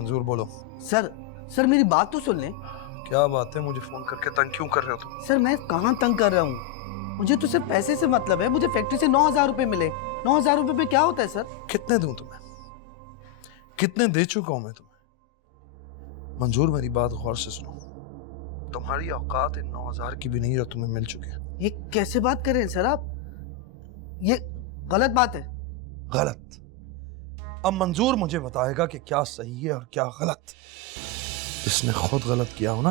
मंजूर बोलो। Sir sir मेरी बात तो सुन लें। क्या बात है, मुझे फोन करके तंग क्यों कर रहे हो तुम? सर मैं कहाँ तंग कर रहा हूँ, मुझे तो सिर्फ पैसे से मतलब है। मुझे फैक्ट्री से 9,000 रुपए मिले। 9,000 रुपए पे क्या होता है सर? कितने दूं तुम्हें? कितने दे चुका हूं मैं तुम्हें? मंजूर मेरी बात गौर से सुनो, तुम्हारी औकात इन 9,000 की भी नहीं जो तुम्हें मिल चुके हैं। ये कैसे बात कर रहे हैं सर आप? ये गलत बात है। गलत? अब मंजूर मुझे बताएगा कि क्या सही है और क्या गलत। इसने खुद गलत किया हो ना,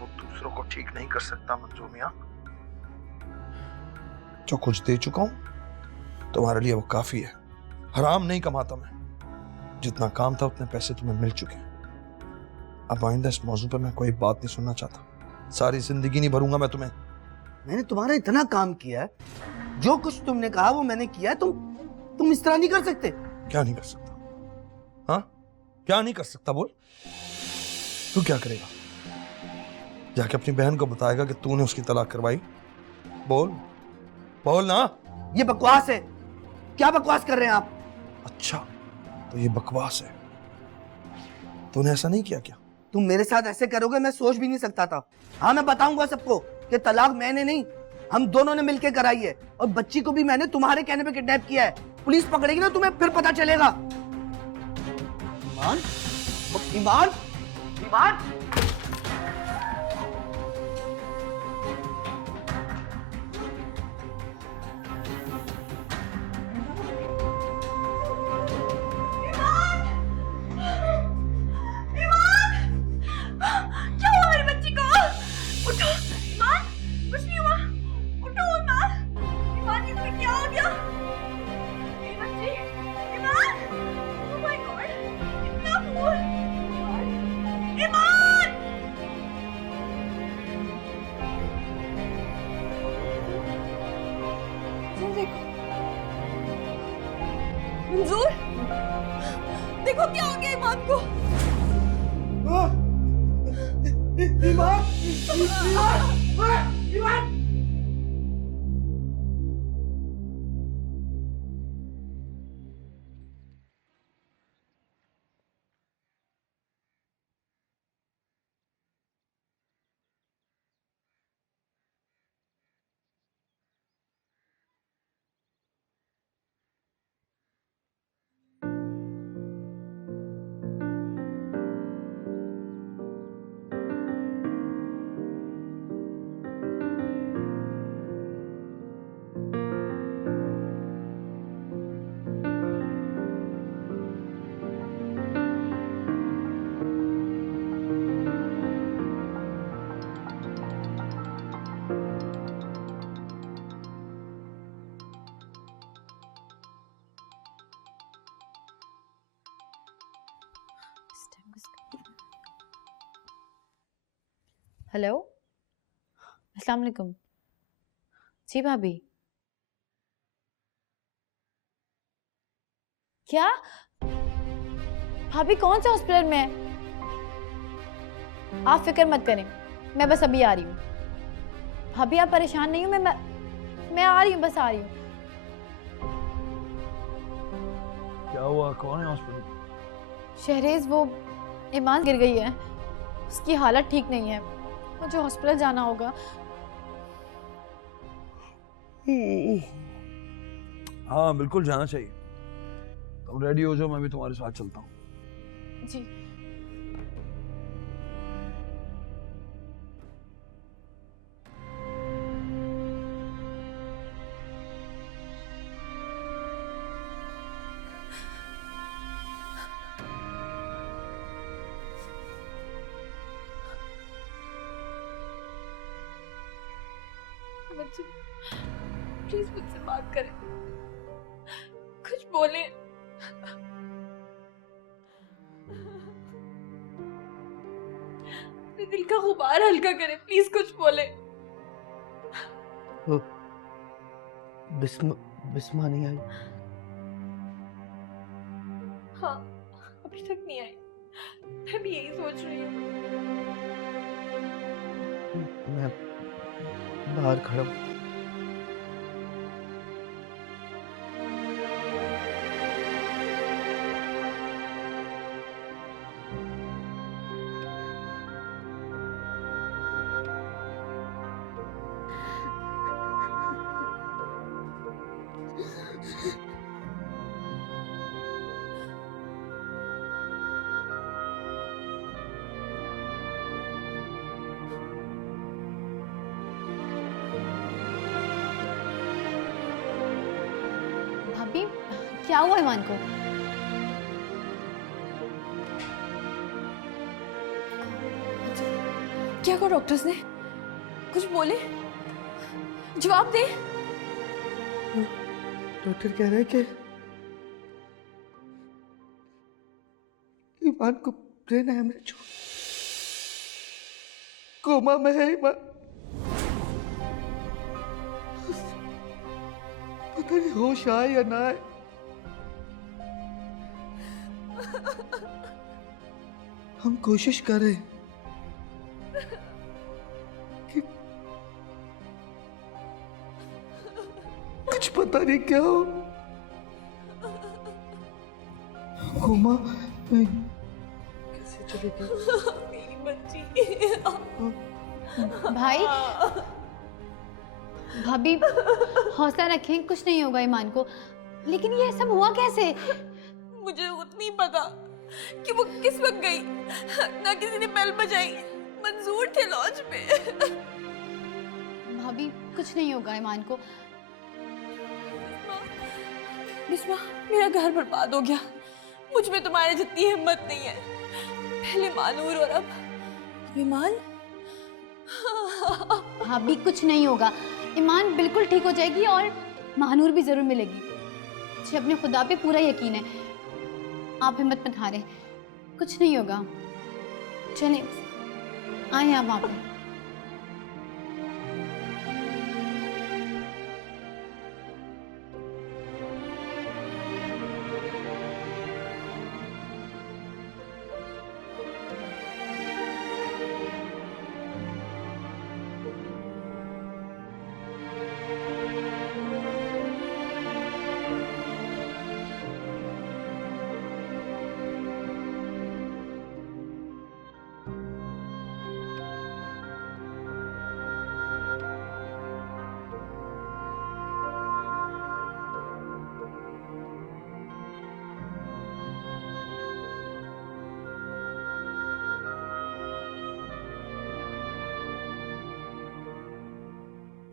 वो दूसरों को ठीक नहीं कर सकता मंजूर मियां। जो कुछ दे चुका हूं तुम्हारे लिए वो काफी है। हराम नहीं कमाता मैं, जितना काम था उतने पैसे तुम्हें मिल चुके हैं। अब आइंदा इस मौजू पर मैं कोई बात नहीं सुनना चाहता। सारी जिंदगी नहीं भरूंगा मैं तुम्हें। मैंने तुम्हारा इतना काम किया है, जो कुछ तुमने कहा वो मैंने किया है। तुम इस तरह नहीं कर सकते। क्या नहीं कर सकता? हाँ, क्या नहीं कर सकता? बोल, तू क्या करेगा? जाके अपनी बहन को बताएगा कि तूने उसकी तलाक करवाई? बोल, बोल ना। ये बकवास है। क्या बकवास कर रहे हैं आप? अच्छा, तो ये बकवास है। तूने ऐसा नहीं किया क्या? तुम मेरे साथ ऐसे करोगे मैं सोच भी नहीं सकता था। हाँ मैं बताऊंगा सबको कि तलाक मैंने नहीं, हम दोनों ने मिलकर कराई है। और बच्ची को भी मैंने तुम्हारे कहने पे किडनैप किया है। पुलिस पकड़ेगी ना तुम्हें, फिर पता चलेगा। ईमान, ईमान, ईमान। क्या हुआ मेरी बच्ची को? उठो ईमान, कुछ नहीं हुआ। उठो ईमान। ईमान ये तुम्हें क्या हो गया? मेरी बच्ची ईमान। ओह माय गॉड, इतना खून। ईमान, ईमान देखो, मंजूर देखो क्या हो गया ईमान को। ईमान, ईमान, ईमान। हेलो, अस्सलाम वालेकुम। जी भाभी। क्या भाभी कौन सा हॉस्पिटल में है? आप फिक्र मत करें, मैं बस अभी आ रही हूँ। भाभी आप परेशान नहीं हो, मैं आ रही हूँ, बस आ रही हूँ। क्या हुआ? कौन है हॉस्पिटल? शहरेज, वो ईमान गिर गई है, उसकी हालत ठीक नहीं है, मुझे हॉस्पिटल जाना होगा। हाँ बिल्कुल जाना चाहिए। तुम रेडी हो जाओ, मैं भी तुम्हारे साथ चलता हूँ। जी। प्लीज मुझसे बात करें, कुछ बोले। अपने दिल का गुबार हल्का करें, प्लीज कुछ बोले। बिस्मा नहीं आई? हाँ, अभी तक नहीं आई, मैं भी यही सोच रही हूँ। मैं बाहर खड़ा हूं। भाभी क्या हुआ ईमान को? क्या कहा डॉक्टर्स ने? कुछ बोले? जवाब दे। डॉक्टर कह रहे हैं कि ईमान को ब्रेन हैमरेज हुआ, कोमा में है ईमान। पता नहीं होश आए या ना आए। हम कोशिश कर रहे हैं कि कुछ पता नहीं क्या हो। कोमा में कैसे चली गई? मेरी बच्ची। भाई भाभी हौसला रखें, कुछ नहीं होगा ईमान को। लेकिन ये सब हुआ कैसे? मुझे उतनी पता कि वो किस वक्त गई। ना किसी ने बेल बजाई, मंजूर थे लॉज पे। भाभी कुछ नहीं होगा ईमान को। बिस्मा, मेरा घर बर्बाद हो गया। मुझ में तुम्हारे जितनी हिम्मत नहीं है। पहले मानूर और अब विमान। भाभी कुछ नहीं होगा, ईमान बिल्कुल ठीक हो जाएगी और महानूर भी जरूर मिलेगी। मुझे अपने खुदा पे पूरा यकीन है। आप हिम्मत मत हारें, कुछ नहीं होगा। चलें आए आप वहाँ पे।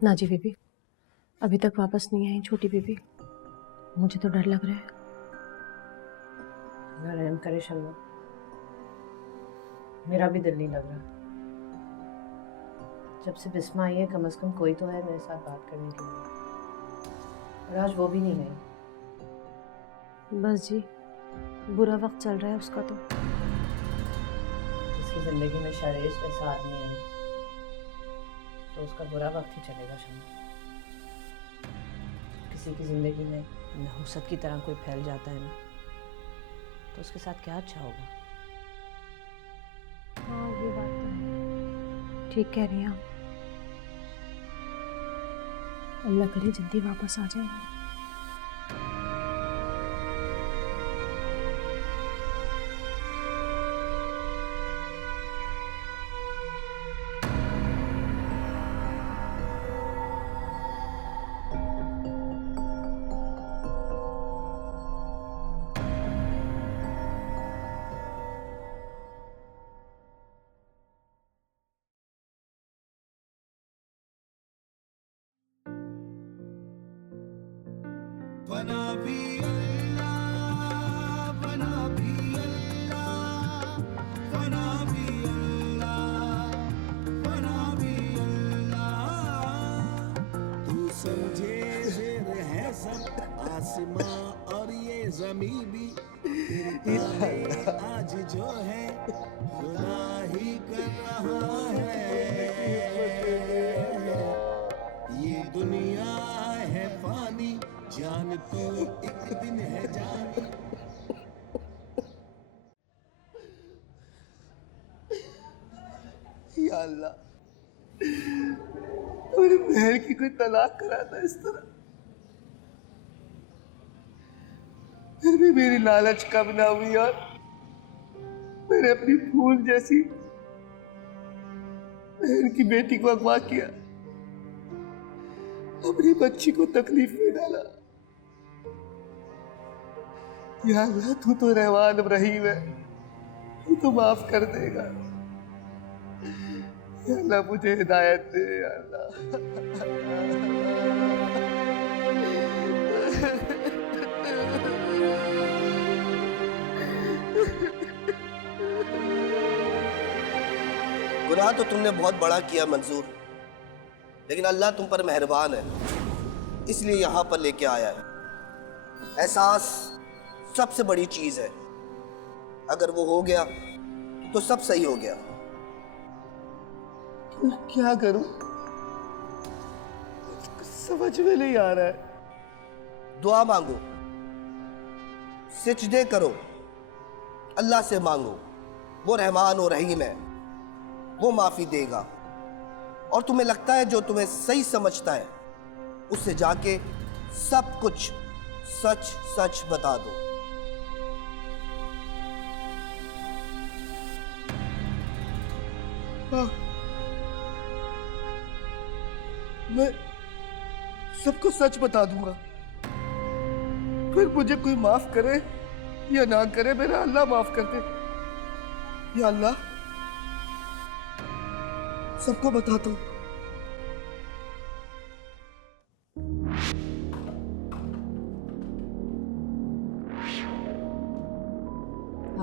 नाजी बीबी अभी तक वापस नहीं आई। छोटी बीबी, मुझे तो डर लग रहा है। अल्लाह रहम करे शम्मा, मेरा भी दिल नहीं लग रहा। जब से बिस्मा आई है कम से कम कोई तो है मेरे साथ बात करने के लिए, और आज वो भी नहीं आई। बस जी, बुरा वक्त चल रहा है उसका। तो जिसकी जिंदगी में शरेश जैसा आदमी है तो उसका बुरा वक्त ही चलेगा शम्मा। किसी की जिंदगी में नहुसत की तरह कोई फैल जाता है ना, तो उसके साथ क्या अच्छा होगा। हाँ ये बात तो है, ठीक कह रही हैं आप। अल्लाह करे जल्दी वापस आ जाएंगे। बना भी अल्लाह, बना भी अल्लाह, बना भी अल्लाह, बना भी अल्लाह। तू समझे ज़ेर है सब आसमां और ये ज़मीं भी, तेरे आज जो है खुदा ही कर रहा है। ये दुनिया है फानी, जान तू एक दिन है जानी। या अल्लाह, मेरी बहन की कोई तलाक कराता इस तरह। फिर भी मेरी लालच कम ना हुई और मैंने अपनी फूल जैसी बहन की बेटी को अगवा किया, अपनी बच्ची को तकलीफ में डाला। या अल्लाह तू तो रहमान रहीम है, तू तो माफ कर देगा। या अल्लाह मुझे हिदायत दे या अल्लाह। गुनाह तो तुमने बहुत बड़ा किया मंजूर, लेकिन अल्लाह तुम पर मेहरबान है, इसलिए यहाँ पर लेके आया है। एहसास सबसे बड़ी चीज है, अगर वो हो गया तो सब सही हो गया। क्या करूं, समझ में नहीं आ रहा है। दुआ मांगो, सिजदे करो, अल्लाह से मांगो, वो रहमान और रहीम है, वो माफी देगा। और तुम्हें लगता है जो तुम्हें सही समझता है उससे जाके सब कुछ सच सच बता दो। हाँ, मैं सबको सच बता दूंगा, फिर मुझे कोई माफ करे या ना करे, मेरा अल्लाह माफ कर दे। या अल्लाह सबको बताता हूं।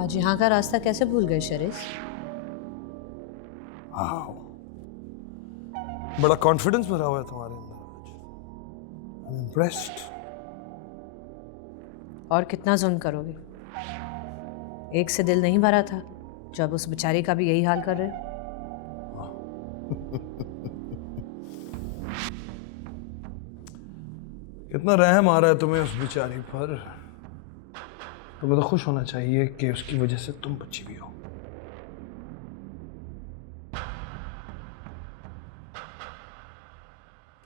आज यहाँ का रास्ता कैसे भूल गए शरीस? हाँ, बड़ा कॉन्फिडेंस भरा हुआ है तुम्हारे अंदर आज। I am impressed. और कितना जुल्म करोगे? एक से दिल नहीं भरा था जब उस बेचारी का भी यही हाल कर रहे हो? कितना रहम आ रहा है तुम्हें उस बेचारी पर। तुम्हें तो खुश होना चाहिए कि उसकी वजह से तुम बची भी हो।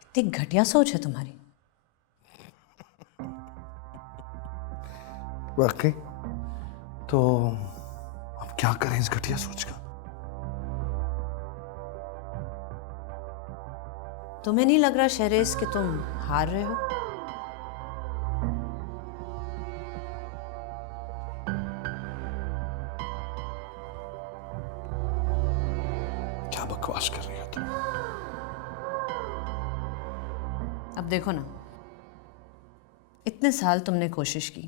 इतनी घटिया सोच है तुम्हारी। वाकई? तो अब क्या करें इस घटिया सोच का? तुम्हें नहीं लग रहा शहरेज कि तुम हार रहे हो? क्या बकवास कर रही हो तुम? अब देखो ना, इतने साल तुमने कोशिश की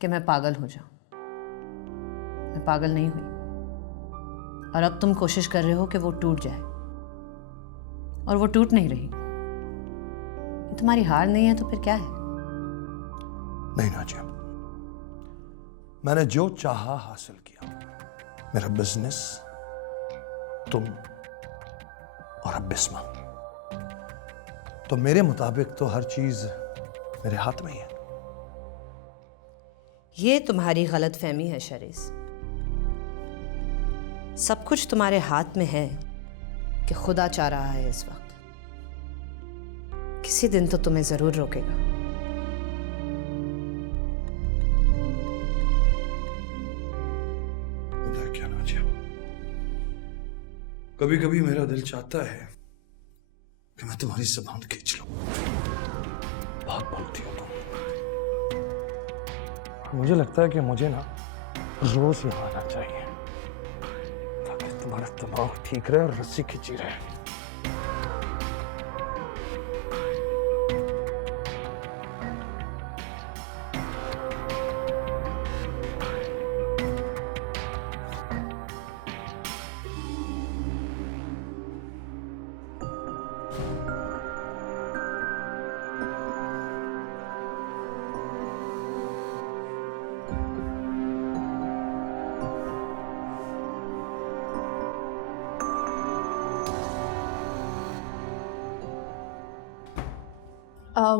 कि मैं पागल हो जाऊं। मैं पागल नहीं हुई, और अब तुम कोशिश कर रहे हो कि वो टूट जाए, और वो टूट नहीं रही। ये तुम्हारी हार नहीं है तो फिर क्या है? नहीं नाजिया, मैंने जो चाहा हासिल किया। मेरा बिजनेस, तुम और अब बिस्मा। तो मेरे मुताबिक तो हर चीज मेरे हाथ में ही है। ये तुम्हारी गलत फहमी है शरीस। सब कुछ तुम्हारे हाथ में है कि खुदा चाह रहा है इस वक्त। किसी दिन तो तुम्हें जरूर रोकेगा। खुदा क्या नाजिया, कभी कभी मेरा दिल चाहता है कि मैं तुम्हारी ज़बान खींच लूं। बहुत बोलती हो तुम। मुझे लगता है कि मुझे ना रोज यहाँ आना चाहिए ताकि तुम्हारा दिमाग ठीक रहे और रस्सी खींची रहे।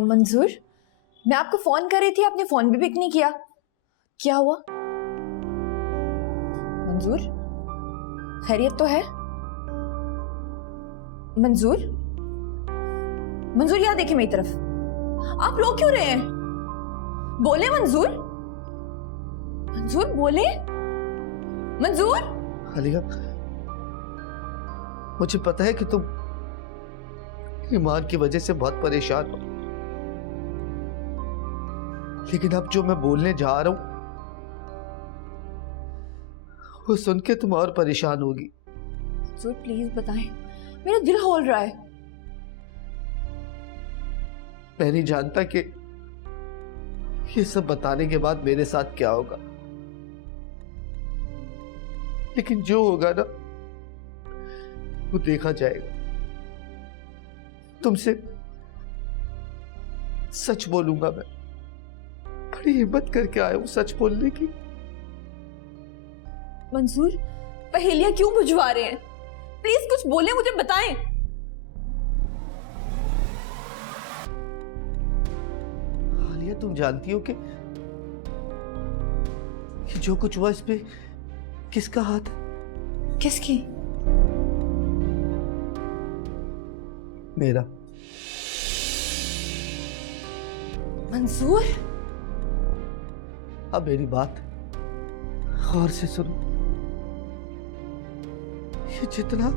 मंजूर, मैं आपको फोन कर रही थी, आपने फोन भी पिक नहीं किया। क्या हुआ? मंजूर, खैरियत तो है? मंजूर, मंजूर यहाँ देखिए मेरी तरफ। आप रो क्यों रहे हैं? बोले मंजूर, मंजूर बोले। मंजूर, आलिया, मुझे पता है कि तुम ईमान की वजह से बहुत परेशान हो, लेकिन अब जो मैं बोलने जा रहा हूं वो सुन के तुम और परेशान होगी। मंजूर प्लीज बताएं, मेरा दिल हौल रहा है। मैं नहीं जानता कि ये सब बताने के बाद मेरे साथ क्या होगा, लेकिन जो होगा ना वो देखा जाएगा। तुमसे सच बोलूंगा मैं, बड़ी हिम्मत करके आया हूं सच बोलने की। मंजूर पहेलियां क्यों बुझवा रहे हैं? प्लीज कुछ बोले, मुझे बताएं। हालिया तुम जानती हो कि जो कुछ हुआ इस पे किसका हाथ है? किसकी? मेरा। मंजूर अब मेरी बात गौर से सुनो। ये जितना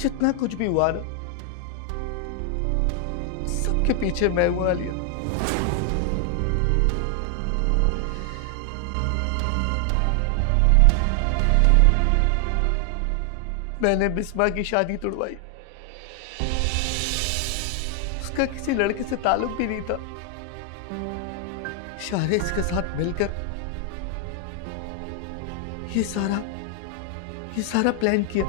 जितना कुछ भी हुआ ना, सबके पीछे मैं हूं आलिया। मैंने बिस्मा की शादी तुड़वाई। उसका किसी लड़के से ताल्लुक भी नहीं था। शाहरेज के साथ मिलकर ये सारा प्लान किया।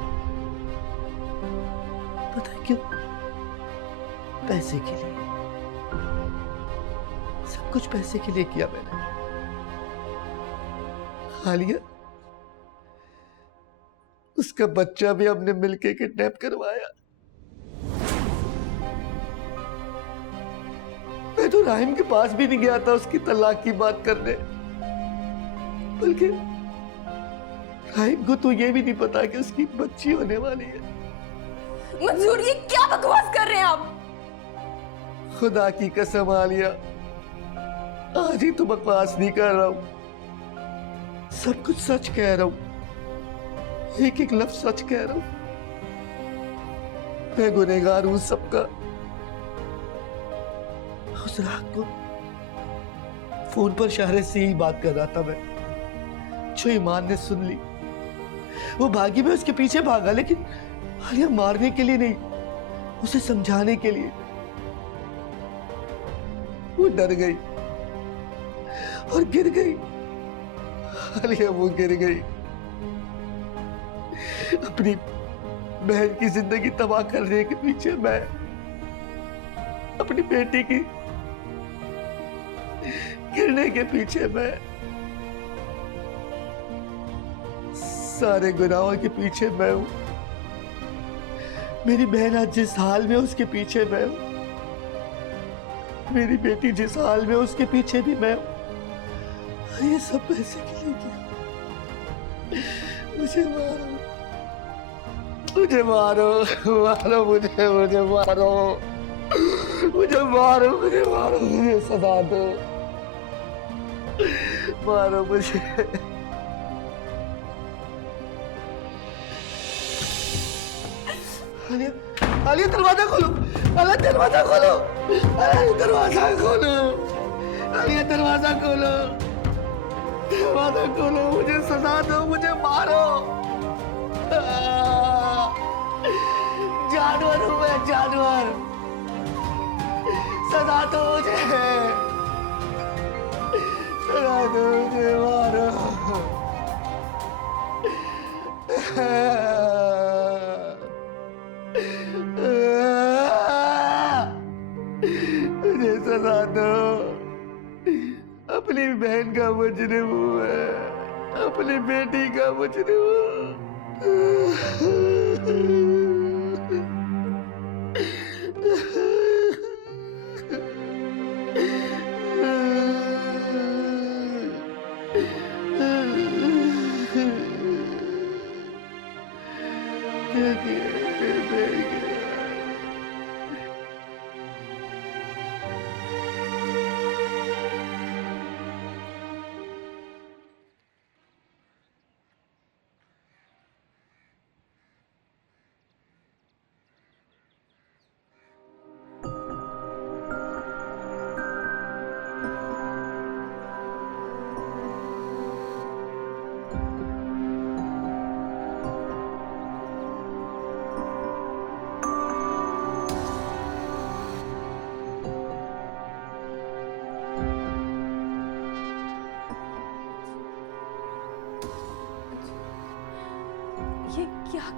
पता है क्यों? पैसे के लिए। सब कुछ पैसे के लिए किया मैंने। हालिया उसका बच्चा भी हमने मिलके किडनैप करवाया। मैं तो राहिम के पास भी नहीं गया था उसकी तलाक की बात करने, बल्कि राहिम को तो ये भी नहीं पता कि उसकी बच्ची होने वाली है। मंजूर ये क्या बकवास कर रहे हैं आप? खुदा की कसम आलिया, आज ही तो बकवास नहीं कर रहा हूं, सब कुछ सच कह रहा हूं, एक एक लफ्ज सच कह रहा हूं। मैं गुनहगार हूं सबका। उस रात को फोन पर शाहरेज से यही बात कर रहा था मैं, जो ईमान ने सुन ली। वो भागी, में उसके पीछे भागा, लेकिन आलिया मारने के लिए नहीं, उसे समझाने के लिए। वो डर गई और गिर गई। आलिया वो गिर गई। अपनी बहन की जिंदगी तबाह करने के पीछे मैं, अपनी बेटी की गिरने के पीछे मैं, सारे गुनाहों के पीछे मैं हूं। मेरी बहन आज जिस हाल में उसके पीछे मैं हूं, मेरी बेटी जिस हाल में उसके पीछे भी मैं हूं। ये सब पैसे के लिए किया। मुझे मारो, मुझे मारो, मारो मुझे, मुझे मारो, मुझे मारो, मुझे मारो, मुझे सजा दो, मारो मुझे। आलिया, आलिया दरवाजा खोलो, आलिया दरवाजा खोलो, आलिया दरवाजा खोलो, आलिया दरवाजा खोलो, दरवाजा खोलो, मुझे सजा दो, मुझे मारो। जानवर हूं मैं, जानवर। सजा दो मुझे, सजा दो मुझे, मारो। मुझे सजा दो। अपनी बहन का मुजरिम हूं मैं, अपनी बेटी का मुजरिम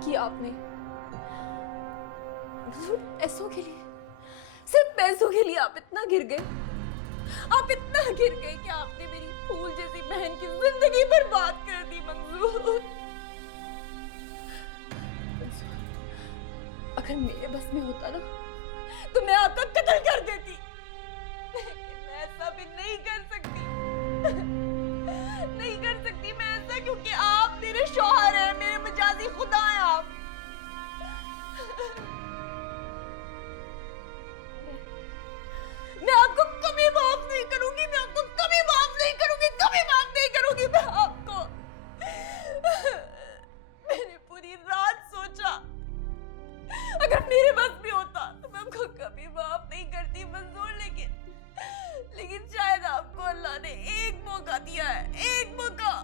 किया आपने? पैसों के लिए, सिर्फ पैसों के लिए आप इतना गिर गए? आप इतना गिर गए कि आपने मेरी फूल जैसी बहन की जिंदगी बर्बाद कर दी मंजूर। अगर मेरे बस में होता ना तो मैं आपका कत्ल कर देती, लेकिन मैं ऐसा भी नहीं कर सकती। नहीं कर सकती मैं ऐसा, क्योंकि आप मेरे शौहर हैं, मेरे मजाजी खुदा हैं आप। मैं आपको कभी माफ नहीं करूंगी, मैं आपको कभी माफ नहीं करूंगी, कभी माफ नहीं करूंगी मैं आपको। मैंने पूरी रात सोचा, अगर मेरे बस में होता तो मैं आपको कभी माफ नहीं करती मंजूर, लेकिन शायद आपको अल्लाह ने एक मौका दिया है, एक मौका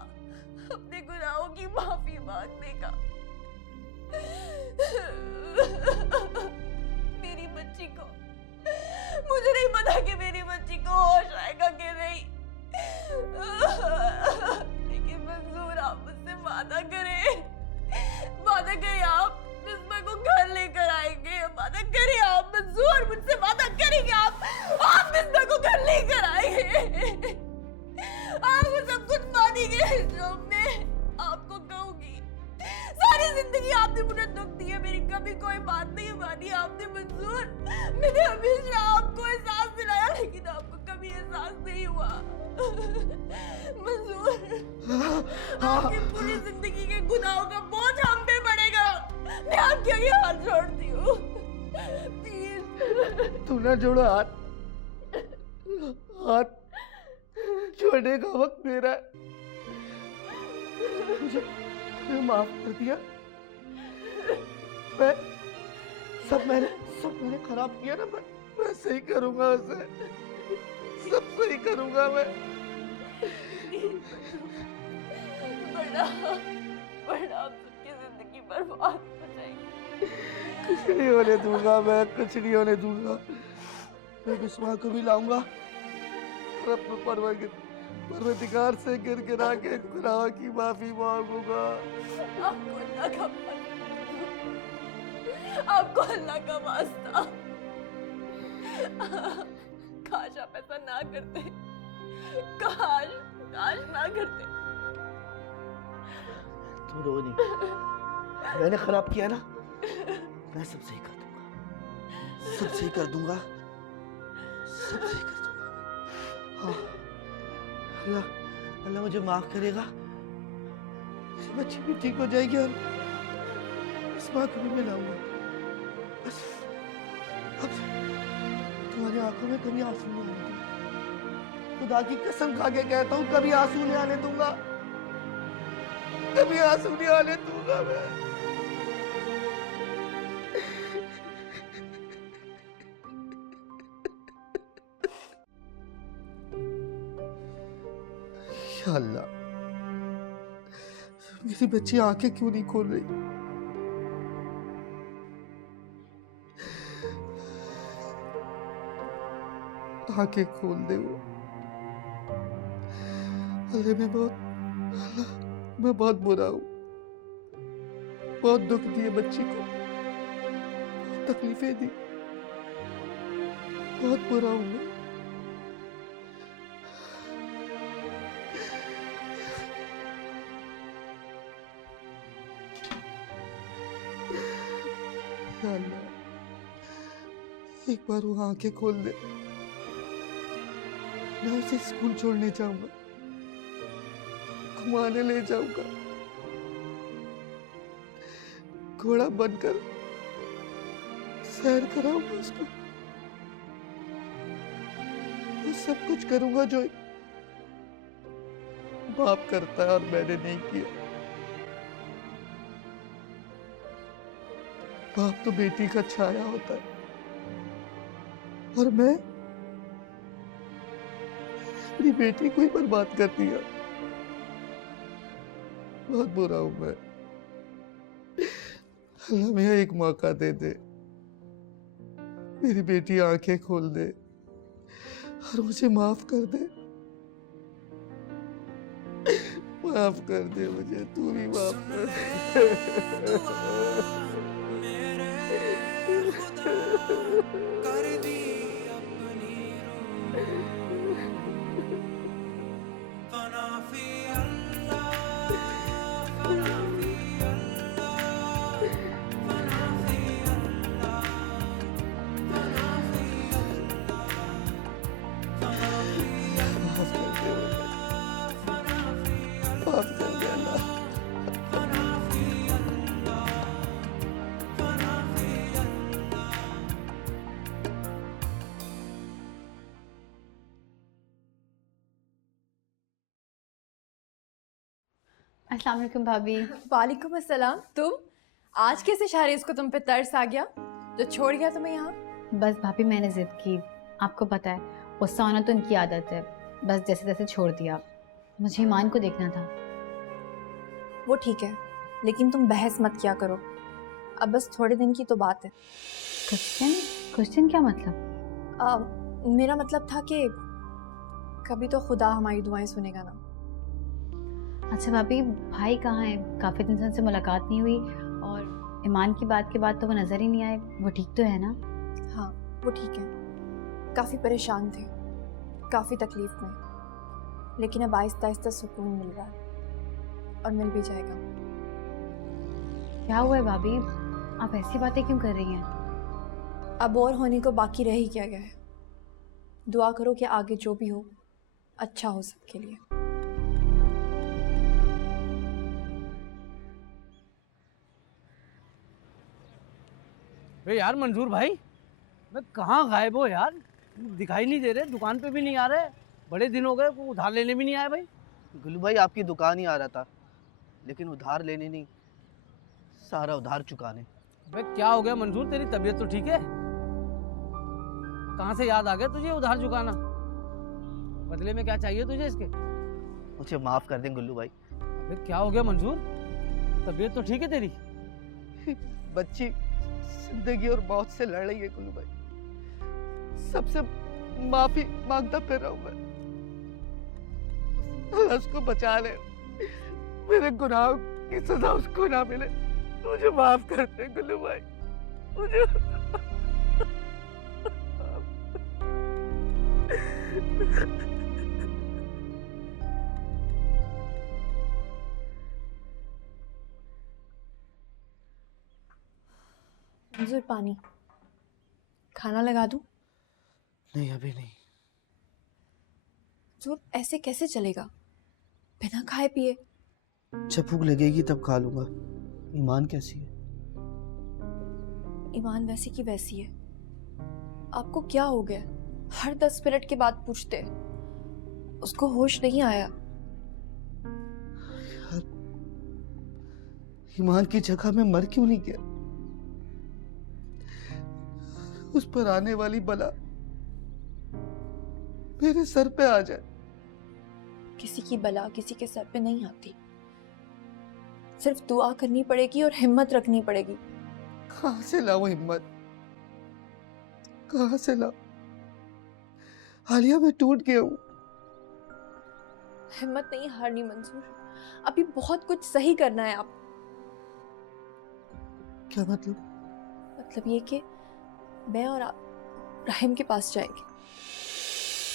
अपने गुनाहों की माफी मांगने का। मेरी बच्ची को, मुझे नहीं पता कि मेरी बच्ची को होश आएगा कि नहीं, लेकिन मंजूर आप मुझसे वादा करें, वादा करें आप बिस्मा को घर लेकर आएंगे, वादा करें आप मंजूर, मुझसे वादा करेंगे आप बिस्मा को घर लेकर आएंगे। आप वो सब कुछ मानेंगे जो मैं आपको कहूंगी। सारी जिंदगी आपने मुझे दुख दिया, मेरी कभी कोई बात नहीं मानी आपने मंजूर। मैंने हमेशा आपको एहसास दिलाया, लेकिन आपको कभी एहसास नहीं हुआ मंजूर। आपकी पूरी जिंदगी के गुनाहों का बोझ हम पे पड़ेगा। मैं आपके आगे हाथ जोड़ती हूँ, प्लीज। तू ना जोड़ो हाथ, हाथ छोड़ने का वक्त मेरा है। मुझे माफ कर दिया। मैं सब मैंने खराब किया ना, मैं सही करूंगा उसे, सब सही करूंगा मैं। वरना आप सबकी जिंदगी बर्बाद हो जाएगी। कुछ नहीं होने दूंगा मैं, कुछ नहीं होने दूंगा। मैं बिस्मा को भी लाऊंगा और अपने परवरदिगार से गिरगिरा के गुनाह की माफी मांगूंगा। आपको अल्लाह का वास्ता, काश आप ऐसा ना करते, काश ना करते। तुम रो नहीं, मैंने खराब किया ना, मैं सब सही कर दूंगा, सब सही कर दूंगा, सब सही कर दूंगा। हाँ, अल्लाह मुझे माफ करेगा, बच्ची भी ठीक हो जाएगी और इस माँ को भी मैं लाऊंगा। बस अब तुम्हारी आंखों में कभी आंसू नहीं आने दूंगा, खुदा की कसम खा के कहता हूँ, कभी आंसू नहीं आने दूंगा, कभी आंसू नहीं आने दूंगा मैं। या अल्लाह, मेरी बच्ची आंखें क्यों नहीं खोल रही? आंखें खोल दे वो। अल्लाह मैं बहुत बुरा हूँ, बहुत दुख दिए बच्ची को, बहुत तकलीफें दी, बहुत बुरा हूँ मैं। या अल्लाह, एक बार वो आंखें खोल दे, मैं उसे स्कूल छोड़ने जाऊंगा, घुमाने ले जाऊंगा, घोड़ा बनकर सैर कराऊंगा उसको, मैं सब कुछ करूंगा जो एक बाप करता है और मैंने नहीं किया। बाप तो बेटी का छाया होता है, और मैं अपनी बेटी को ही बर्बाद कर दिया। बहुत बुरा हूं मैं। अल्लाह मुझे एक मौका दे दे, मेरी बेटी आंखें खोल दे और मुझे माफ कर दे, माफ कर दे मुझे, तू भी माफ कर माफ कर दे अल्लाह। अस्सलाम वालेकुम भाभी। वालेकुम अस्सलाम। तुम आज कैसे शाहरेज़ को तुम पे तरस आ गया जो छोड़ गया तुम्हें यहाँ? बस भाभी मैंने ज़िद की, आपको पता है गुस्सा आना तो उनकी आदत है, बस जैसे तैसे छोड़ दिया। मुझे ईमान को देखना था। वो ठीक है, लेकिन तुम बहस मत किया करो, अब बस थोड़े दिन की तो बात है। क्वेश्चन क्वेश्चन क्या मतलब? मेरा मतलब था कि कभी तो खुदा हमारी दुआएं सुनेगा ना। अच्छा भाभी, भाई कहाँ है? काफ़ी दिन से उनसे मुलाकात नहीं हुई और ईमान की बात के बाद तो वो नज़र ही नहीं आए। वो ठीक तो है ना? हाँ वो ठीक है, काफ़ी परेशान थे, काफ़ी तकलीफ में, लेकिन अब आहिस्ता आहिस्ता सुकून मिल रहा है और मिल भी जाएगा। क्या हुआ है भाभी, आप ऐसी बातें क्यों कर रही हैं? अब और होने को बाकी रह ही क्या गया है। दुआ करो कि आगे जो भी हो अच्छा हो सबके लिए। अरे यार मंजूर भाई, मैं कहाँ गायब हो यार? दिखाई नहीं दे रहे, दुकान पे भी नहीं आ रहे, बड़े दिन हो गए, को उधार लेने भी नहीं आए भाई। गुल्लू भाई आपकी दुकान ही आ रहा था, लेकिन उधार लेने नहीं, सारा उधार चुकाने। भाई क्या हो गया मंजूर, तेरी तबीयत तो ठीक है? कहाँ से याद आ गया तुझे उधार चुकाना? बदले में क्या चाहिए तुझे इसके? मुझे माफ कर दें गुल्लू भाई। अबे क्या हो गया मंजूर, तबीयत तो ठीक है तेरी? बच्ची जिंदगी और मौत से लड़ रही है गुल्लू भाई, सबसे माफी मांगता फिर रहा हूं मैं। अल्लाह उसको बचा ले, मेरे गुनाहों की सजा उसको ना मिले। मुझे माफ कर दे गुल्लू भाई, मुझे मंजूर पानी, खाना लगा दूं? नहीं अभी नहीं। मंजूर ऐसे कैसे चलेगा बिना खाए पिए? जब भूख लगेगी तब खा लूंगा। ईमान कैसी है? ईमान वैसी की वैसी है। आपको क्या हो गया? हर 10 मिनट के बाद पूछते। उसको होश नहीं आया। ईमान की जगह में मर क्यों नहीं गया? उस पर आने वाली बला मेरे सर पे आ जाए। किसी की बला किसी के सर पे नहीं आती, सिर्फ दुआ करनी पड़ेगी और हिम्मत रखनी पड़ेगी। कहां से लाऊं हिम्मत, कहां से लाऊं? हालिया में टूट गया हूं। हिम्मत नहीं हारनी मंजूर, अभी बहुत कुछ सही करना है। आप क्या मतलब? मतलब ये कि मैं और आप राहिम के पास जाएंगे।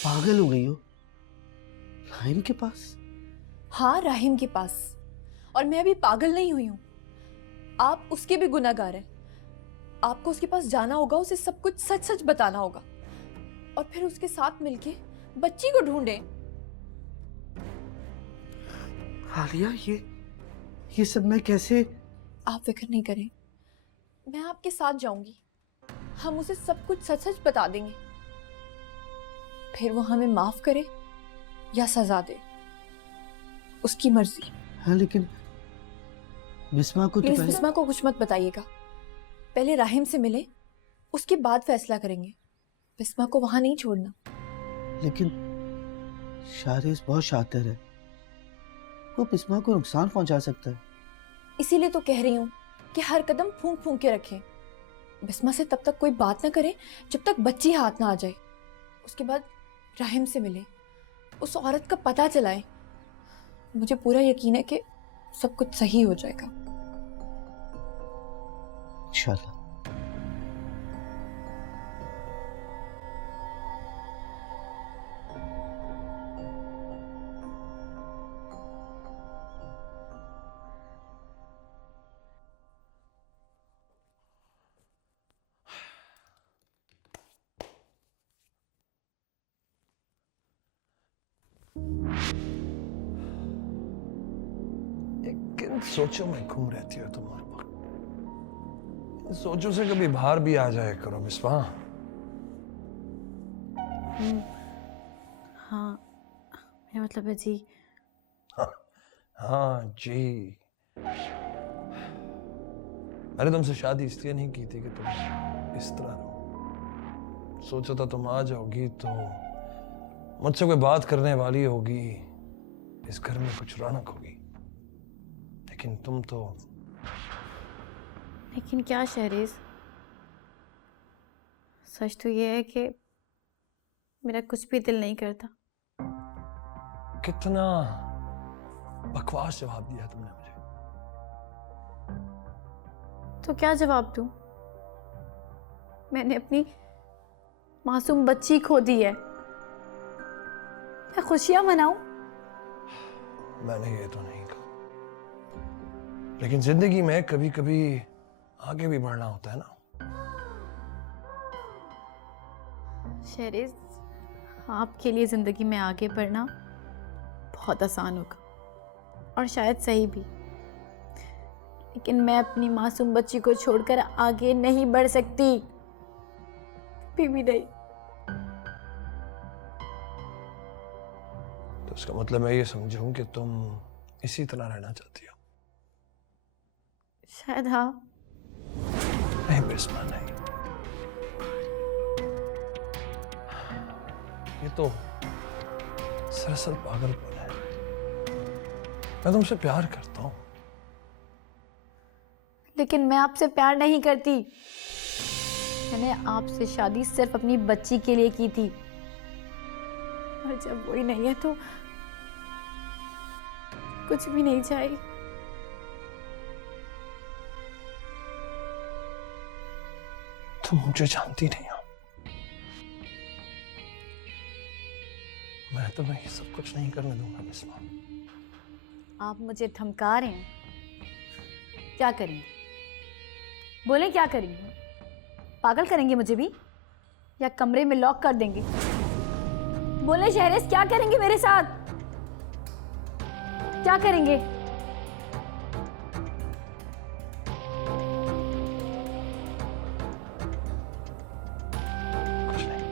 पागल हो गई हो? राहिम के पास? हाँ राहिम के पास। और मैं अभी पागल नहीं हुई हूँ, आप उसके भी गुनहगार हैं। आपको उसके पास जाना होगा, उसे सब कुछ सच सच बताना होगा और फिर उसके साथ मिलके बच्ची को ढूंढें। हालिया ये सब मैं कैसे? आप फिक्र नहीं करें, मैं आपके साथ जाऊंगी। हम उसे सब कुछ सच सच बता देंगे, फिर वो हमें माफ करे या सजा दे, उसकी मर्जी। हाँ लेकिन बिस्मा को तो प्लीज पहले... बिस्मा को कुछ मत बताइएगा। पहले राहिम से मिले, उसके बाद फैसला करेंगे। बिस्मा को वहां नहीं छोड़ना। लेकिन शाहरेज़ बहुत शातिर है, वो बिस्मा को नुकसान पहुंचा सकता है। इसीलिए तो कह रही हूँ कि हर कदम फूंक फूंक के रखें। बिस्मा से तब तक कोई बात ना करें जब तक बच्ची हाथ ना आ जाए। उसके बाद राहिम से मिले, उस औरत का पता चलाएं। मुझे पूरा यकीन है कि सब कुछ सही हो जाएगा। इंशाल्लाह। किन सोचों में घूम रहती हो तुम हर वक्त? इन सोचों से कभी बाहर भी आ जाया करो मिसबा। हाँ, मेरा मतलब है जी। हाँ जी। मैंने तुमसे शादी इसलिए नहीं की थी कि तुम इस तरह रहो। सोचा था तुम आ जाओगी तो मुझसे कोई बात करने वाली होगी, इस घर में कुछ रौनक होगी। लेकिन तुम तो लेकिन क्या शहरेज, सच तो ये है कि मेरा कुछ भी दिल नहीं करता। कितना बकवास जवाब दिया तुमने मुझे। तो क्या जवाब दूं? मैंने अपनी मासूम बच्ची खो दी है, मैं खुशियां मनाऊं? मैंने ये तो नहीं कहा, लेकिन जिंदगी में कभी कभी आगे भी बढ़ना होता है ना। शहरेज, आपके लिए जिंदगी में आगे बढ़ना बहुत आसान होगा और शायद सही भी, लेकिन मैं अपनी मासूम बच्ची को छोड़कर आगे नहीं बढ़ सकती, कभी भी नहीं। तो इसका मतलब मैं ये समझूं कि तुम इसी तरह रहना चाहती हो? शायद हाँ। नहीं बिस्मा, नहीं। ये तो सरासर पागलपन है। मैं तुमसे प्यार करता हूं। लेकिन मैं आपसे प्यार नहीं करती। मैंने आपसे शादी सिर्फ अपनी बच्ची के लिए की थी, और जब वही नहीं है तो कुछ भी नहीं चाहिए। तुम मुझे जानती नहीं हो। मैं तुम्हें ये सब कुछ नहीं करने दूंगा बिस्मा। आप मुझे धमका रहे हैं। क्या करेंगे? बोले क्या करेंगे? पागल करेंगे मुझे भी, या कमरे में लॉक कर देंगे? बोले शहरेज, क्या करेंगे मेरे साथ? क्या करेंगे? कुछ नहीं।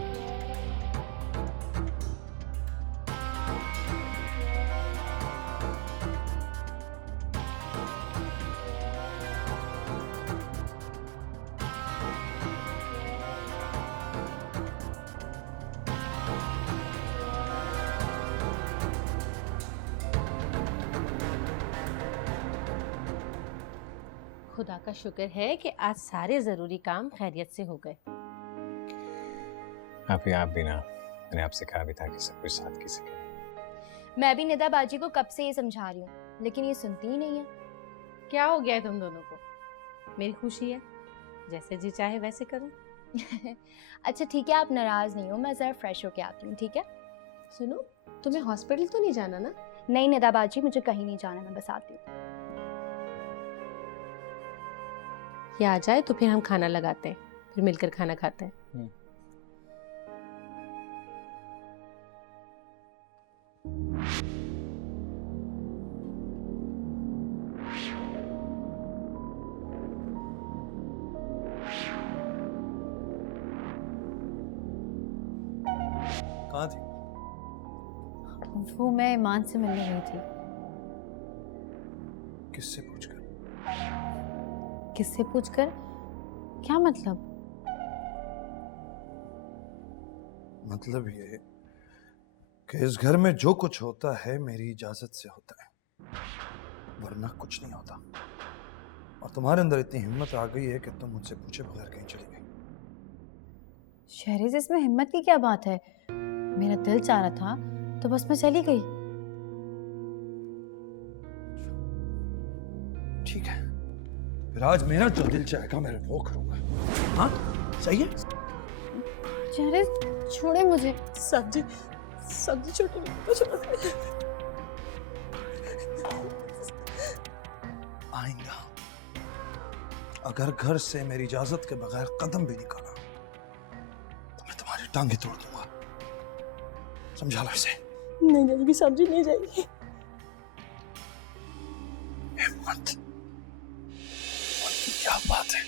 खुदा का शुक्र है कि आज सारे जरूरी काम खैरियत से हो गए। आप भी ना, मैंने आपसे कहा भी था कि सब कुछ साथ की सके। मैं भी निदा बाजी को कब से ये समझा रही हूँ, लेकिन ये सुनती ही नहीं है। क्या हो गया है तुम दोनों को? मेरी खुशी है, जैसे जी चाहे वैसे करो। अच्छा ठीक है, आप नाराज नहीं हो, मैं जरा फ्रेश होके आती हूँ, ठीक है? सुनो, तुम्हें हॉस्पिटल तो नहीं जाना ना? नहीं निदा बाजी, मुझे कहीं नहीं जाना, मैं बस आती हूँ। ये आ जाए तो फिर हम खाना लगाते हैं, फिर मिलकर खाना खाते हैं। कहाँ थी? वो मैं ईमान से मिलने गई थी। किससे पूछकर? किससे पूछकर? क्या मतलब? मतलब ये कि इस घर में जो कुछ होता है मेरी इजाजत से होता है, वरना कुछ नहीं होता। और तुम्हारे अंदर इतनी हिम्मत आ गई है कि तुम मुझसे पूछे बगैर कहीं चली गई। शहरेज, इसमें हिम्मत की क्या बात है? मेरा दिल चाह रहा था तो बस मैं चली गई। आज मेरा जो दिल चाहेगा मैं वो करूंगा। हाँ सही है। चारे छोड़े मुझे। सब्जी सब्जी छोटी बीबी को छोड़ दे। आइंदा अगर घर से मेरी इजाजत के बगैर कदम भी निकाला तो मैं तुम्हारी टांगे तोड़ दूंगा, समझा लो इसे। नहीं जाएगी सब्जी, नहीं जाएगी। हिम्मत, क्या बात है।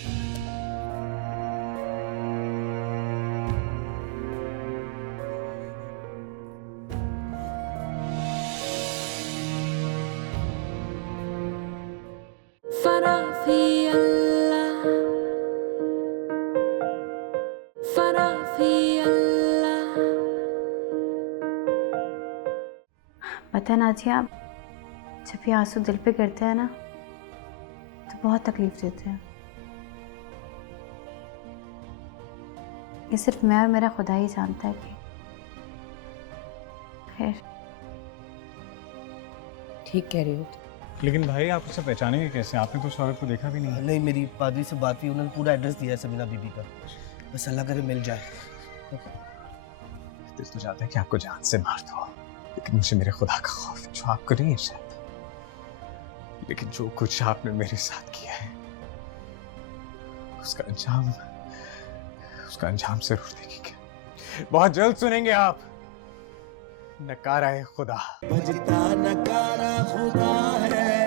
पता है नाजिया, जब ये आंसू दिल पे गिरते हैं ना तो बहुत तकलीफ देते हैं। ये सिर्फ मैं और मेरा खुदा ही जानता है कि खैर। ठीक कह रही हो। लेकिन भाई आप उसे पहचानेंगे कैसे? आपने तो उस औरत को देखा भी नहीं। नहीं, मेरी पादरी से बात हुई, उन्होंने पूरा एड्रेस दिया है सबीना बीबी का। बस अल्लाह करे मिल जाए। दिल तो चाहता है कि आपको जान से मार दो, लेकिन मुझे मेरे खुदा का खौफ है जो आपको नहीं है शायद। लेकिन जो कुछ आपने मेरे साथ किया है उसका अंजाम जरूर देखेंगे। बहुत जल्द सुनेंगे आप। नकारा है खुदा। बजता नकारा खुदा है।